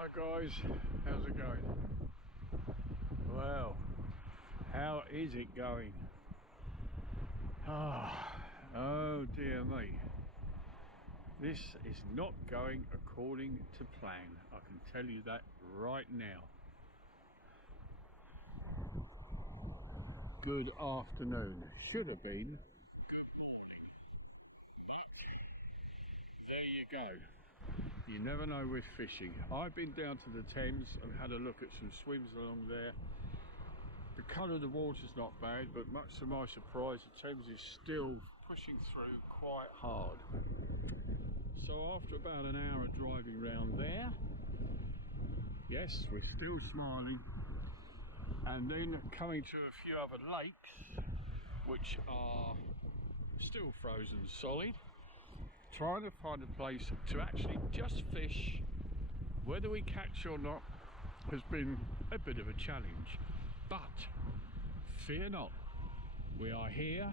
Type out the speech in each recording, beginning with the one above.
Hi guys, how's it going? Well, how is it going? Oh dear me. This is not going according to plan. I can tell you that right now. Good afternoon. Should have been good morning. There you go. You never know with fishing. I've been down to the Thames and had a look at some swims along there. The colour of the water's not bad, but much to my surprise the Thames is still pushing through quite hard. So after about an hour of driving round there, yes, we're still smiling, and then coming to a few other lakes which are still frozen solid, trying to find a place to actually just fish. Whether we catch or not has been a bit of a challenge, but fear not, we are here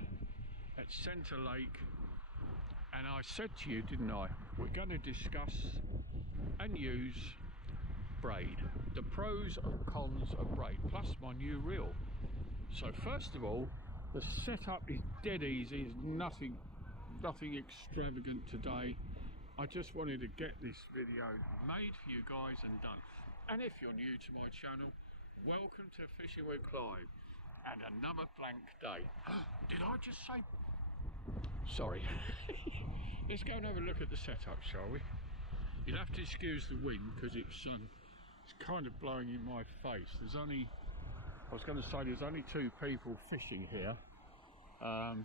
at Centre Lake, and I said to you, didn't I, we're going to discuss and use braid, the pros and cons of braid, plus my new reel. So first of all, the setup is dead easy, there's nothing extravagant today. I just wanted to get this video made for you guys and done. And if you're new to my channel, welcome to Fishing with Clive and another blank day. Did I just say? Sorry. Let's go and have a look at the setup, shall we? You'll have to excuse the wind because it's kind of blowing in my face. There's only two people fishing here,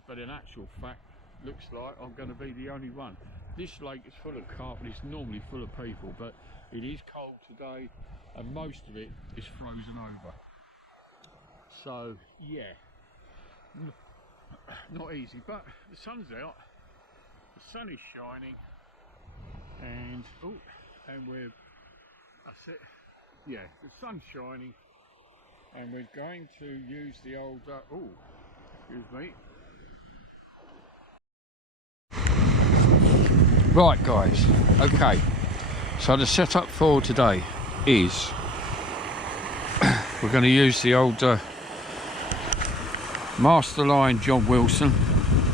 but in actual fact looks like I'm going to be the only one. This lake is full of carp and it's normally full of people, but it is cold today and most of it is frozen over. So yeah, not easy, but the sun's out, the sun is shining, and that's it. Yeah, the sun's shining, and we're going to use the old excuse me. Right guys, okay, so the setup for today is we're going to use the old Masterline John Wilson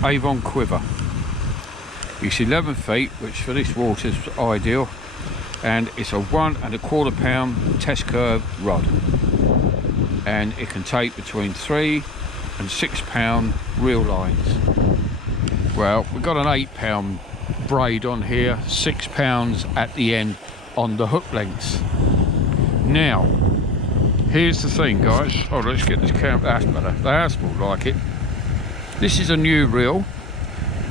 Avon quiver. It's 11 feet, which for this water is ideal, and it's a 1 1/4 pound test curve rod, and it can take between 3 and 6 pound reel lines. Well, we've got an 8 pound braid on here, 6 pounds at the end on the hook lengths. Now here's the thing guys, let's get this camera, that's better, the house will like it. This is a new reel.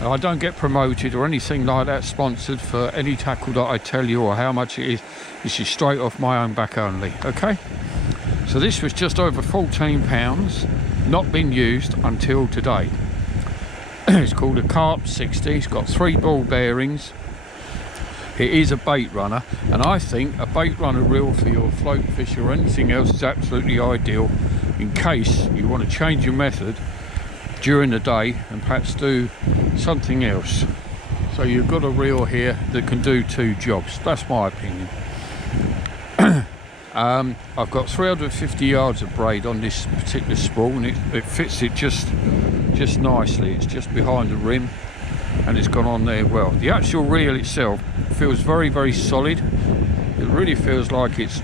I don't get promoted or anything like that, sponsored for any tackle that I tell you or how much it is. This is straight off my own back only, okay? So this was just over 14 pounds, not been used until today. It's called a Carp 60, it's got 3 ball bearings. It is a Baitrunner, and I think a Baitrunner reel for your float fish or anything else is absolutely ideal in case you want to change your method during the day and perhaps do something else. So you've got a reel here that can do 2 jobs, that's my opinion. I've got 350 yards of braid on this particular spool, and it fits it just nicely. It's just behind the rim and it's gone on there well. The actual reel itself feels very, very solid. It really feels like it's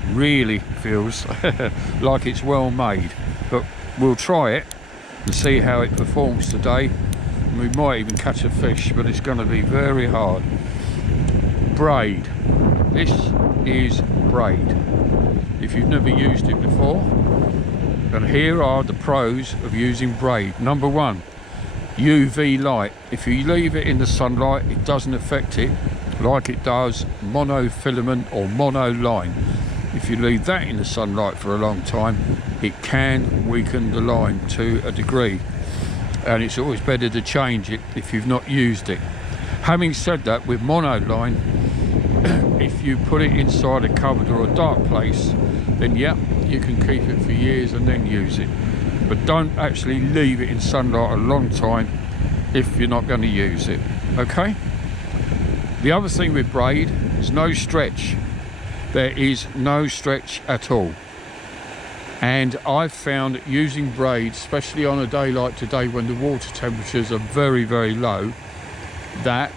like it's well made, but we'll try it and see how it performs today. We might even catch a fish, but it's going to be very hard. Braid. This is braid. If you've never used it before, and here are the pros of using braid. Number 1, UV light. If you leave it in the sunlight, it doesn't affect it like it does monofilament or mono line. If you leave that in the sunlight for a long time, it can weaken the line to a degree, and it's always better to change it if you've not used it. Having said that, with mono line, if you put it inside a cupboard or a dark place, then yeah, you can keep it for years and then use it, but don't actually leave it in sunlight a long time if you're not going to use it, okay? The other thing with braid is no stretch. there is no stretch at all. And I've found using braid, especially on a day like today when the water temperatures are very, very low, that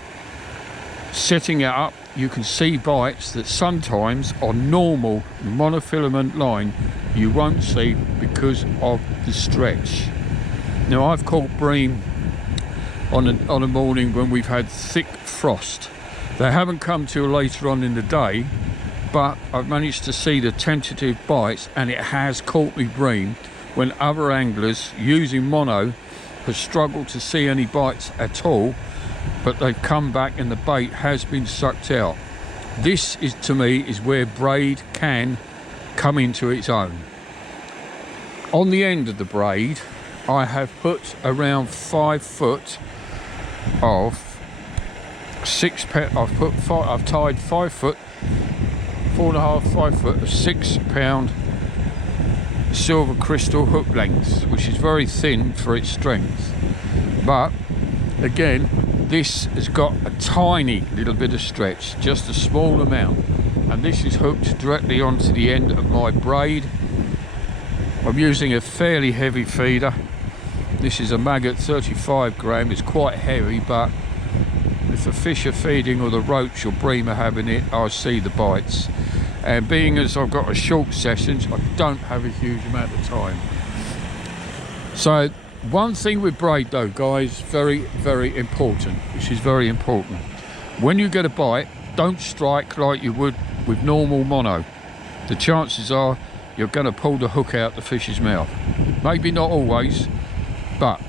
setting it up, you can see bites that sometimes on normal monofilament line you won't see because of the stretch. Now, I've caught bream on a morning when we've had thick frost. They haven't come till later on in the day, but I've managed to see the tentative bites, and it has caught me bream when other anglers using mono have struggled to see any bites at all, but they've come back and the bait has been sucked out. This is, to me, is where braid can come into its own. On the end of the braid, I have put around 5 foot of 6 pound. I've tied 5 foot, 4.5, 5 foot of 6 pound silver crystal hook lengths, which is very thin for its strength. But again, this has got a tiny little bit of stretch, just a small amount, and this is hooked directly onto the end of my braid. I'm using a fairly heavy feeder. This is a maggot 35 gram. It's quite heavy, but if the fish are feeding or the roach or bream are having it, I see the bites. And being as I've got a short sessions, I don't have a huge amount of time. So one thing with braid though, guys, very, very important, which is very important. When you get a bite, don't strike like you would with normal mono. The chances are you're going to pull the hook out the fish's mouth. Maybe not always, but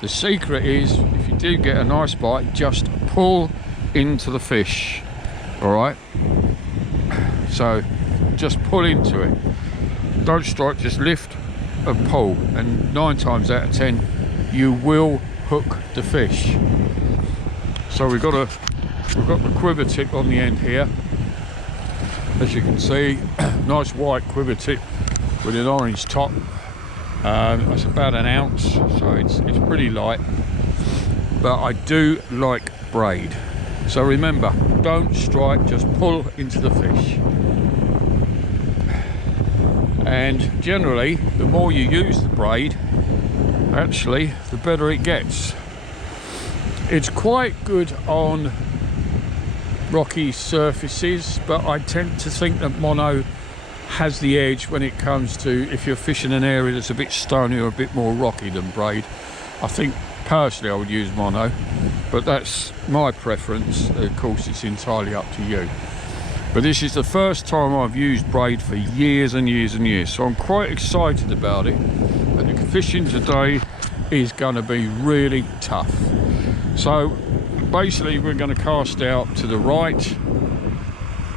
the secret is, if you do get a nice bite, just pull into the fish. All right, so just pull into it, don't strike, just lift and pull, and 9 times out of 10 you will hook the fish. So we've got the quiver tip on the end here, as you can see. Nice white quiver tip with an orange top. It's about 1 ounce, so it's pretty light, but I do like braid. So remember, don't strike, just pull into the fish. And generally, the more you use the braid, actually, the better it gets. It's quite good on rocky surfaces, but I tend to think that mono has the edge when it comes to if you're fishing an area that's a bit stony or a bit more rocky than braid. I think personally I would use mono, but that's my preference. Of course, it's entirely up to you. But this is the first time I've used braid for years and years and years, so I'm quite excited about it. And the fishing today is going to be really tough. So basically we're going to cast out to the right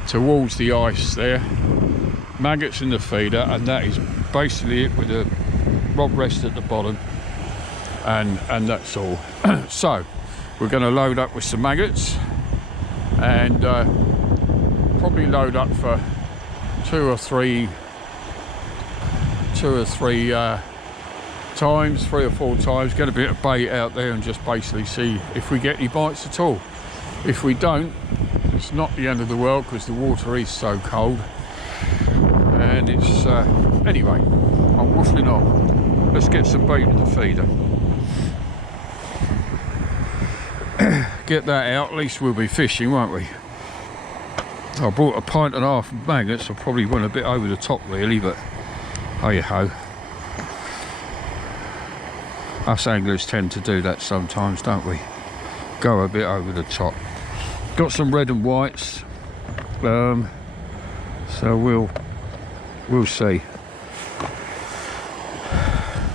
towards the ice there, maggots in the feeder, and that is basically it, with a rod rest at the bottom, and that's all. So we're going to load up with some maggots, and probably load up for 2 or 3 times, 3 or 4 times, get a bit of bait out there and just basically see if we get any bites at all. If we don't, it's not the end of the world, because the water is so cold. And it's anyway, I'm waffling on. Let's get some bait in the feeder. Get that out, at least we'll be fishing, won't we? I bought a 1.5 pints of maggots. I probably went a bit over the top really, but hey ho. Us anglers tend to do that sometimes, don't we? Go a bit over the top. Got some red and whites, so we'll see.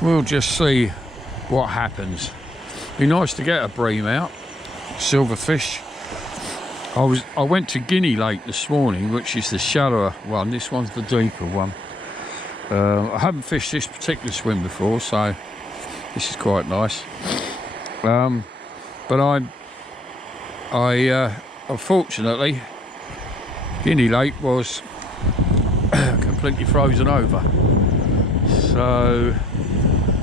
We'll just see what happens. Be nice to get a bream out, silverfish. I went to Guinea Lake this morning, which is the shallower one. This one's the deeper one. I haven't fished this particular swim before, so this is quite nice. But I unfortunately, Guinea Lake was completely frozen over, so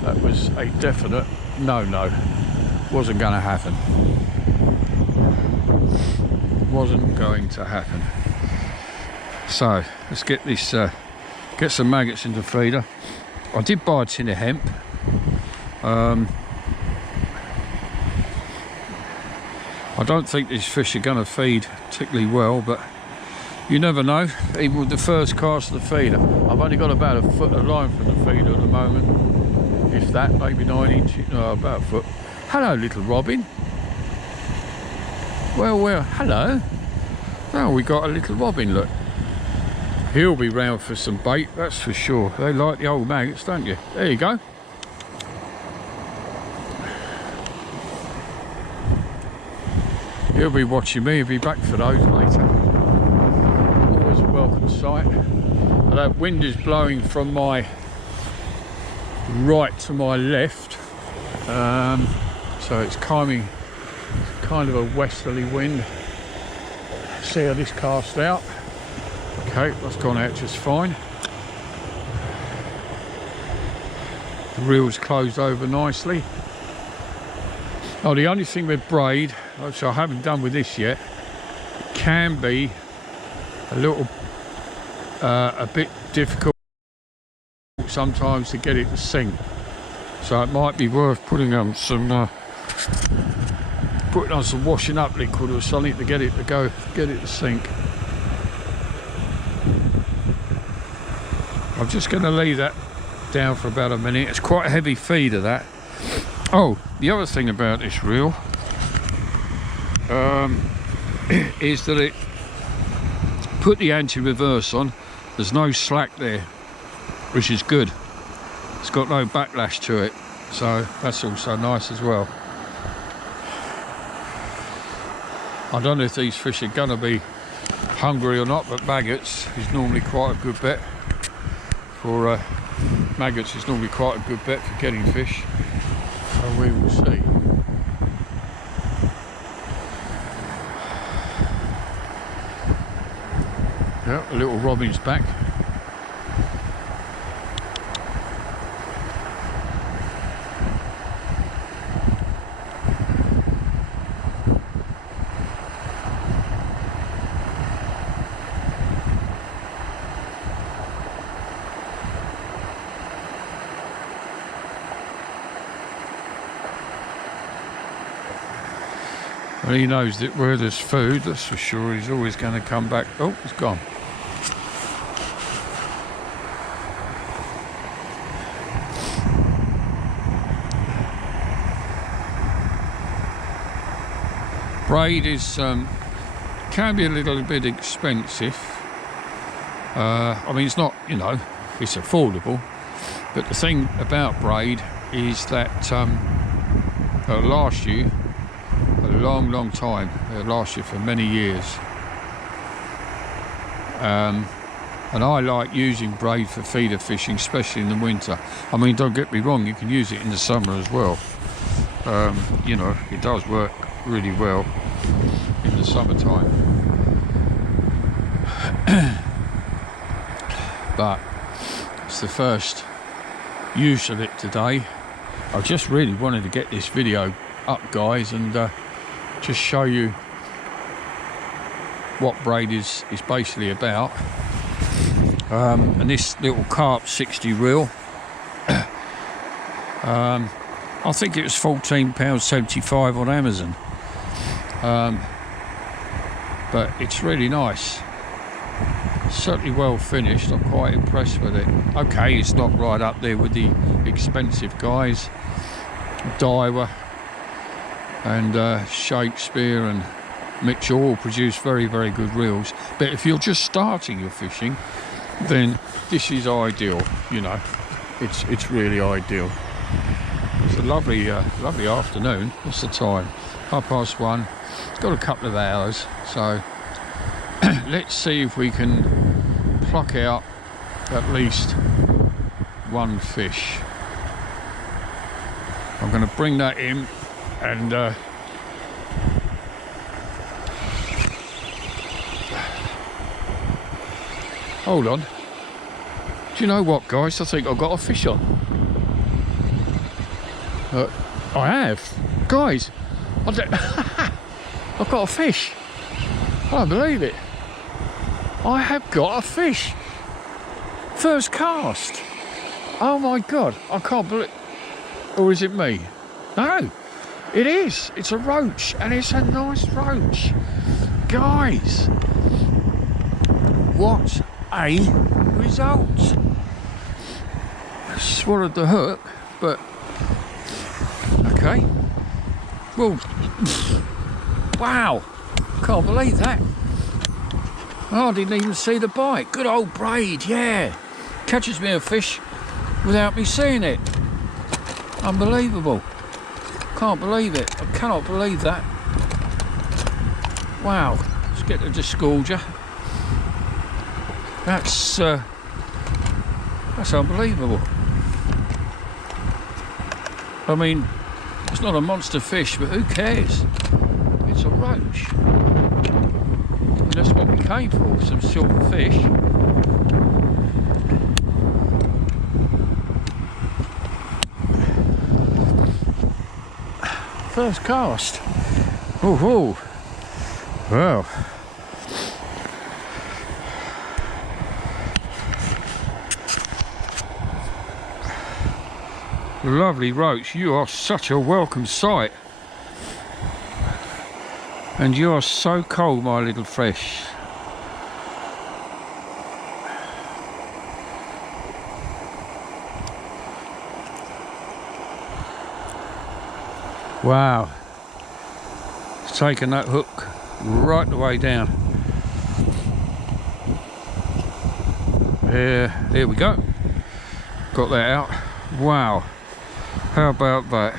that was a definite no. Wasn't going to happen. Wasn't going to happen. So let's get this, get some maggots into the feeder. I did buy a tin of hemp. I don't think these fish are going to feed particularly well, but you never know. Even with the first cast of the feeder, I've only got about a foot of line from the feeder at the moment, if that, maybe 9 inches, no, about a foot. Hello, little robin. Well, hello. Oh, we got a little robin, look. He'll be round for some bait, that's for sure. They like the old maggots, don't you? There you go. He'll be watching me, he'll be back for those later. Always a welcome sight. And that wind is blowing from my right to my left. So it's kind of a westerly wind. See how this cast out. Okay, that's gone out just fine. The reel's closed over nicely. Oh, the only thing with braid, which I haven't done with this yet, can be a little, a bit difficult sometimes to get it to sink. So it might be worth putting on some washing up liquid or something to get it to sink. I'm just going to leave that down for about a minute. It's quite a heavy feeder, that. Oh, the other thing about this reel is that it put the anti-reverse on. There's no slack there, which is good. It's got no backlash to it, so that's also nice as well. I don't know if these fish are going to be hungry or not, but maggots is normally quite a good bet for maggots is normally quite a good bet for getting fish. So we will see. Yeah, a little robin's back. Well, he knows that where there's food, that's for sure. He's always going to come back. Oh, he's gone. Braid is can be a little bit expensive. I mean, it's not, you know, it's affordable, but the thing about braid is that it'll last you a long time. It'll last you for many years. And I like using braid for feeder fishing, especially in the winter. I mean, don't get me wrong, you can use it in the summer as well. You know, it does work really well in the summertime. But it's the first use of it today. I just really wanted to get this video up, guys, and just show you what braid is basically about. And this little Carp 60 reel, I think it was £14.75 on Amazon, but it's really nice, certainly well finished. I'm quite impressed with it. Okay, it's not right up there with the expensive guys, Daiwa and Shakespeare and Mitchell all produce very good reels, but if you're just starting your fishing, then this is ideal. You know, it's really ideal. It's a lovely afternoon. What's the time? 1:30. It's got a couple of hours, so let's see if we can pluck out at least one fish. I'm going to bring that in and hold on. Do you know what, guys? I think I've got a fish on. I have, guys. I've got a fish. I don't believe it. I have got a fish. First cast. Oh my God, I can't believe. Or is it me? No, it is. It's a roach, and it's a nice roach. Guys, what a result. Swallowed the hook, but okay. Well, wow, can't believe that. Oh, I didn't even see the bite. Good old braid, yeah. Catches me a fish without me seeing it. Unbelievable. Can't believe it. I cannot believe that. Wow. Let's get the disgorger. That's unbelievable. I mean, it's not a monster fish, but who cares? It's a roach. And that's what we came for, some silver fish. First cast. Oh, wow. Lovely roach, you are such a welcome sight. And you are so cold, my little fish. Wow. It's taken that hook right the way down. There we go. Got that out. Wow. How about that?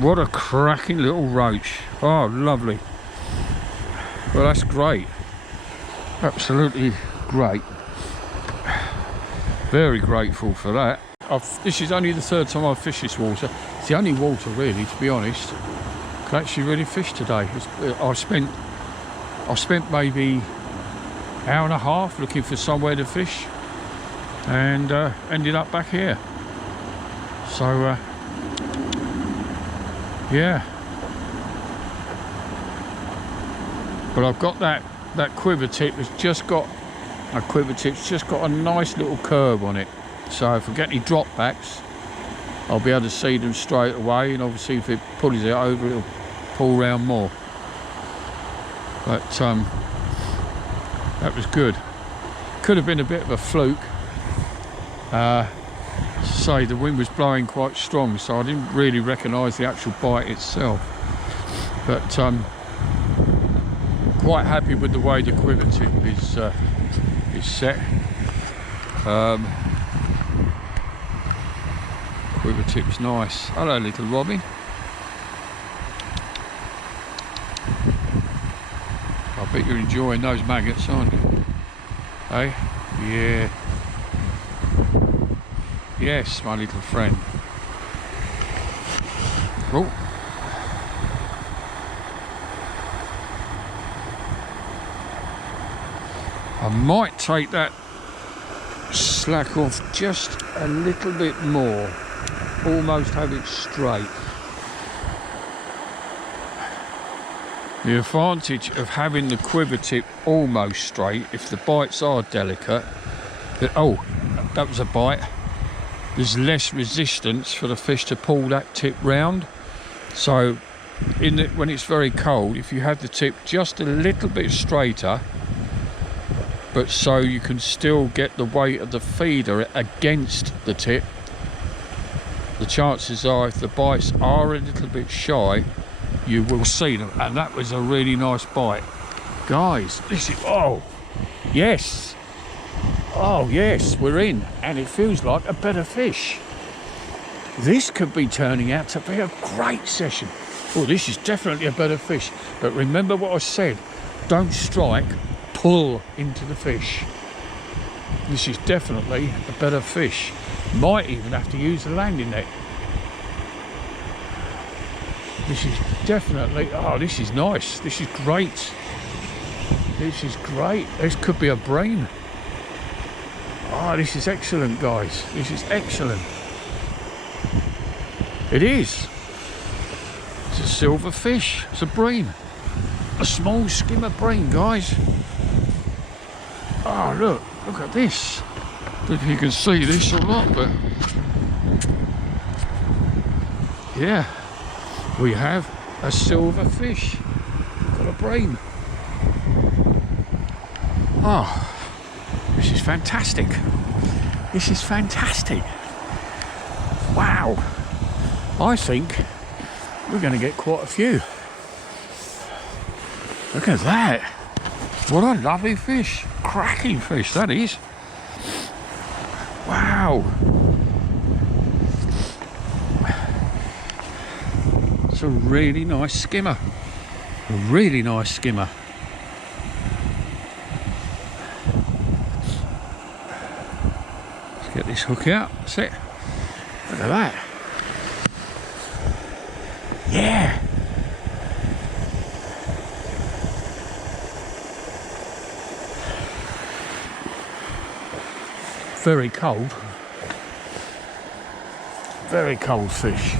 What a cracking little roach. Oh, lovely. Well, that's great. Absolutely great. Very grateful for that. This is only the third time I've fished this water. It's the only water, really, to be honest, I can actually really fish today. I spent maybe an hour and a half looking for somewhere to fish, and ended up back here. So yeah, but I've got that quiver tip that's just got a nice little curve on it. So if I get any drop backs, I'll be able to see them straight away, and obviously if it pulls it over, it'll pull round more. But that was good. Could have been a bit of a fluke. Say the wind was blowing quite strong, so I didn't really recognise the actual bite itself. But quite happy with the way the quiver tip is set. Quiver tip's nice. Hello, little Robin. I bet you're enjoying those maggots, aren't you? Hey? Yeah. Yes, my little friend. Oh. I might take that slack off just a little bit more. Almost have it straight. The advantage of having the quiver tip almost straight, if the bites are delicate, oh, that was a bite. There's less resistance for the fish to pull that tip round. So when it's very cold, if you have the tip just a little bit straighter, but so you can still get the weight of the feeder against the tip, the chances are, if the bites are a little bit shy, you will see them. And that was a really nice bite. Guys, this is, oh, yes. Oh, yes, we're in. And it feels like a better fish. This could be turning out to be a great session. Oh, this is definitely a better fish. But remember what I said. Don't strike, pull into the fish. This is definitely a better fish. Might even have to use the landing net. This is definitely, oh, this is nice. This is great. This is great. This could be a brain. Oh, this is excellent, guys. This is excellent. It is. It's a silver fish. It's a bream. A small skimmer bream, guys. Oh, look at this. I don't know if you can see this or not, but yeah, we have a silver fish. Got a brain. Oh, this is fantastic. This is fantastic. Wow. I think we're going to get quite a few. Look at that. What a lovely fish. Cracking fish, that is. Wow. It's a really nice skimmer. A really nice skimmer. Let's get this hook out. That's it. Look at that. Yeah. Very cold fish,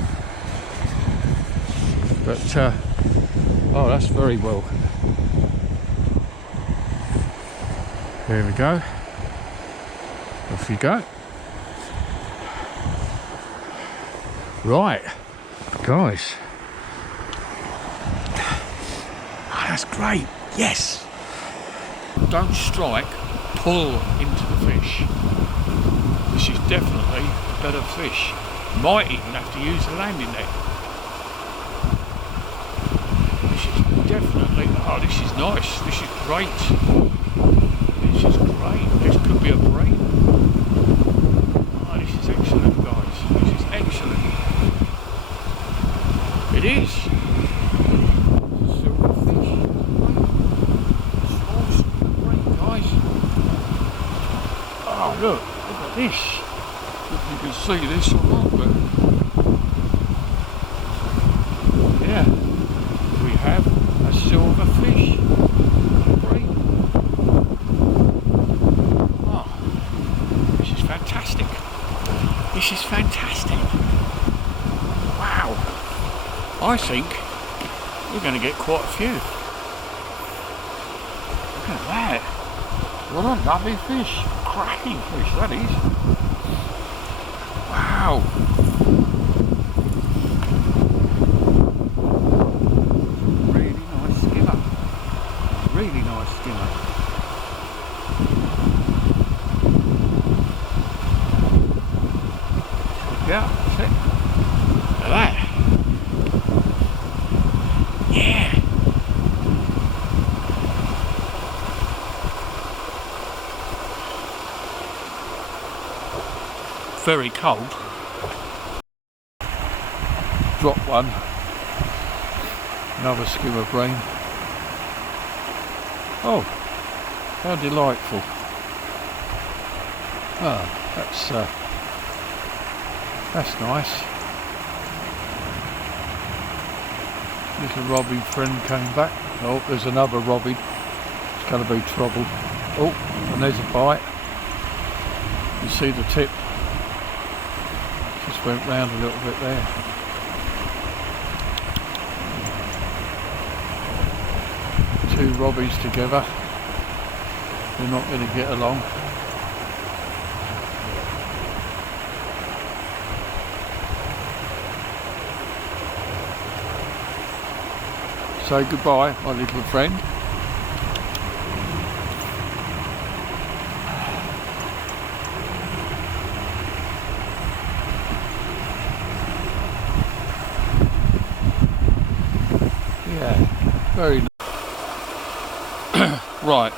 but oh, that's very well. There we go. Off you go. Right, guys. Oh, that's great. Yes. Don't strike, pull into the fish. This is definitely a better fish. Might even have to use the landing net. This is definitely, oh, this is nice. This is great. This is great. This could be a braid. Oh, this is excellent, guys. This is excellent. It is. Silver fish. Small silver braid, guys. Oh, look at this. You can see this or not, but yeah, we have a silver fish. Great. Oh, this is fantastic. This is fantastic. Wow. I think we're going to get quite a few. Look at that. What a lovely fish. Cracking fish, that is. Wow! Really nice skimmer. Really nice skimmer. Yeah, that's it. Look at that. Yeah! Very cold. Drop one. Another skimmer brain. Oh, how delightful. Oh, that's nice. Little robbie friend came back. Oh, there's another robbie. It's going to be trouble. Oh, and there's a bite. You see the tip. Just went round a little bit there. Two robbies together. They're not going to get along. Say goodbye, my little friend. Very nice. Right,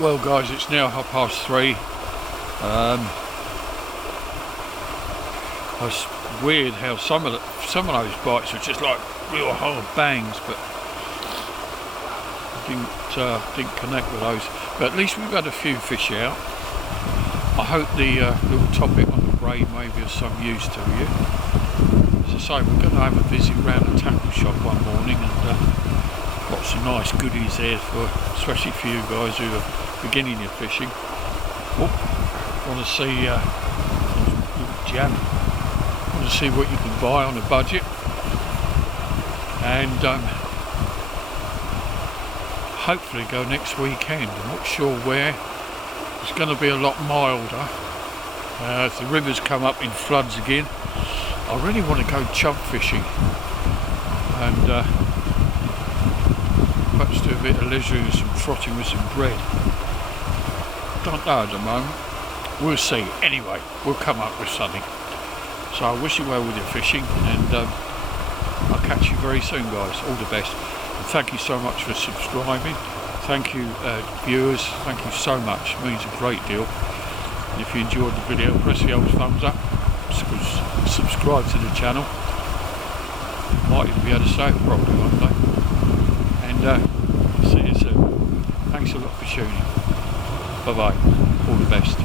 well guys, it's now 3:30. It's weird how some of those bites are just like real hard bangs, but I didn't connect with those. But at least we've had a few fish out. I hope the little topic on the braid may be of some use to you. As I say, we're going to have a visit round the tackle shop one morning and got some nice goodies there for, especially for you guys who are beginning your fishing. Oh, want to see jam. Want to see what you can buy on a budget, and hopefully go next weekend. I'm not sure where. It's going to be a lot milder. If the rivers come up in floods again, I really want to go chub fishing and perhaps do a bit of leisure and some trotting with some bread. Don't know at the moment. We'll see. Anyway, we'll come up with something. So I wish you well with your fishing, and I'll catch you very soon, guys. All the best. And thank you so much for subscribing. Thank you, viewers. Thank you so much. It means a great deal. And if you enjoyed the video, press the old thumbs up. Subscribe to the channel. Might even be able to say it properly one day. And see you soon. Thanks a lot for tuning. Bye bye. All the best.